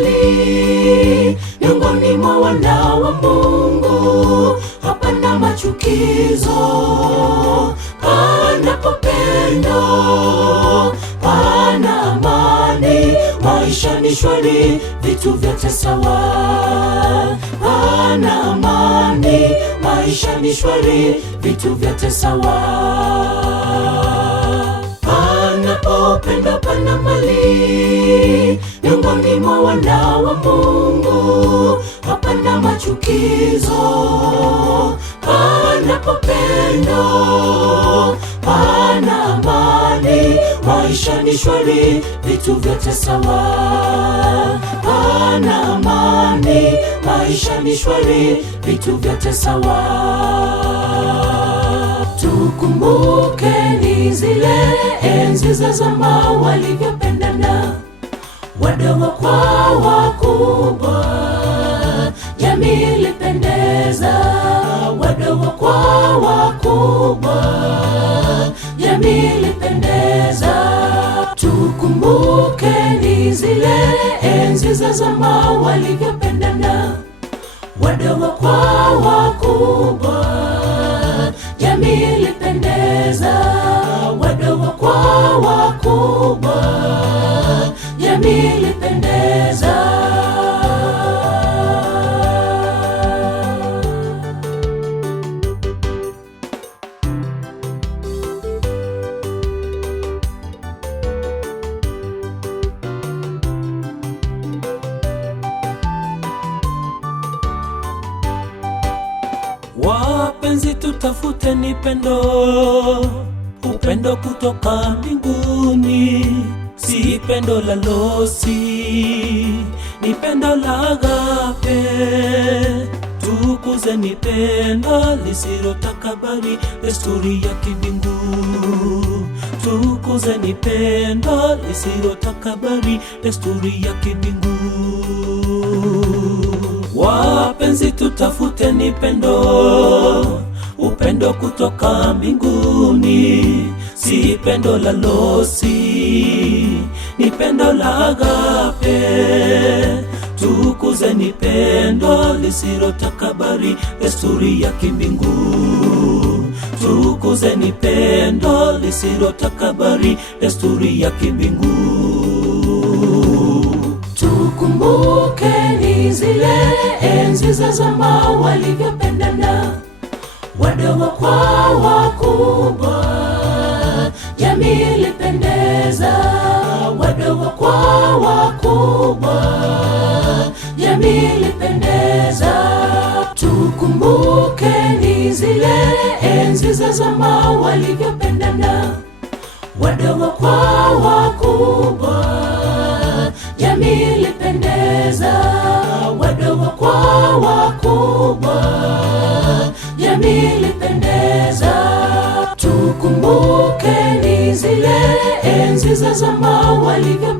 mali miongoni mwa wana wa Mungu. Hapana machukizo, panapo pendo, pana amani. Maisha ni shwari, vitu vyote sawa. Pana amani, maisha ni shwari, vitu vyote sawa. Panapo pendo, pana mali miongoni mwa wana wa Mungu. Hapana machukizo, panapo pendo, pana amani. Maisha ni shwari, vitu vyote sawa. Pana amani, maisha ni shwari, vitu vyote sawa. Tukumbukeni zile enzi za zama walivyopendana, wadogo kwa wakubwa, jamii ilipendeza. Wadogo kwa wakubwa, jamii ilipendeza. Tukumbukeni zile enzi za zama walivyopendana, wadogo kwa wakubwa, jamii ilipendeza. Wadogo kwa wakubwa, jamii ilipendeza. Wapenzi, tutafuteni pendo, upendo kutoka mbinguni. Si pendo la losi, ni pendo la agape. Tukuzeni pendo lisilo takabari, desturi ya kimbingu. Tukuzeni pendo lisilo takabari, desturi ya kimbingu. Wapenzi, tutafuteni pendo, upendo kutoka mbinguni. Si pendo la losi, ni pendo la agape. Tukuzeni pendo lisilo takabari, desturi ya kimbingu. Tukuzeni pendo lisilo takabari, desturi ya kimbingu. Tukumbukeni zile enzi za zama walivyopendana, wadogo kwa wakubwa, jamii ilipendeza. Wadogo kwa wakubwa, jamii ilipendeza. Tukumbukeni zile enzi za zama walivyopendana, wadogo kwa wakubwa, jamii ilipendeza. Wadogo kwa wakubwa, jamii ilipendeza. Tukumbukeni zile enzi za zama walivyopendana,